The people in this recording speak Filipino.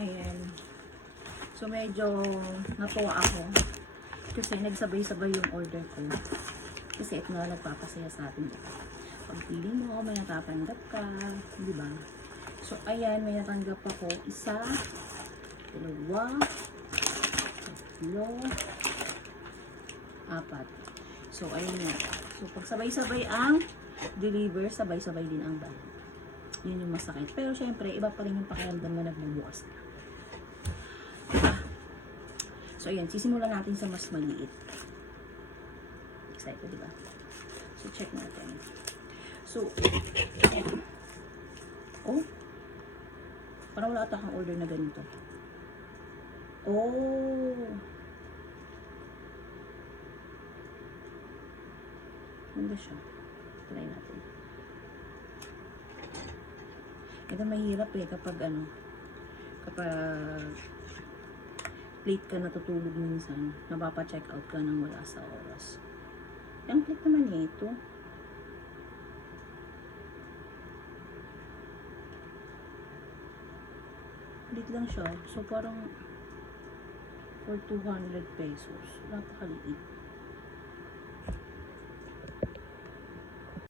Ayan. So, medyo natuwa ako. Kasi nagsabay-sabay yung order ko. Kasi ito na nagpapasaya sa atin. Pag pili mo, may natatanggap ka. Di ba? So, ayan, may natanggap ako. Isa, dalawa, tatlo, apat. So, ayun nga. So, pag sabay-sabay ang deliver, sabay-sabay din ang bayad. Yun yung masakit. Pero, syempre, iba pa rin yung pakiramdam na nagbubukas na. Diba? So, ayan. Sisimulan natin sa mas maliit. Excited, diba? So, check natin. So, ayan. Oh, parang wala ata kang order na ganito. Oh, ganda siya. Try natin. Ito mahirap eh kapag kapag late ka natutulog minsan, napapa-check out ka nang wala sa oras. Ang click naman eh ito. Late lang siya. So parang for 200 pesos. Napakaliit.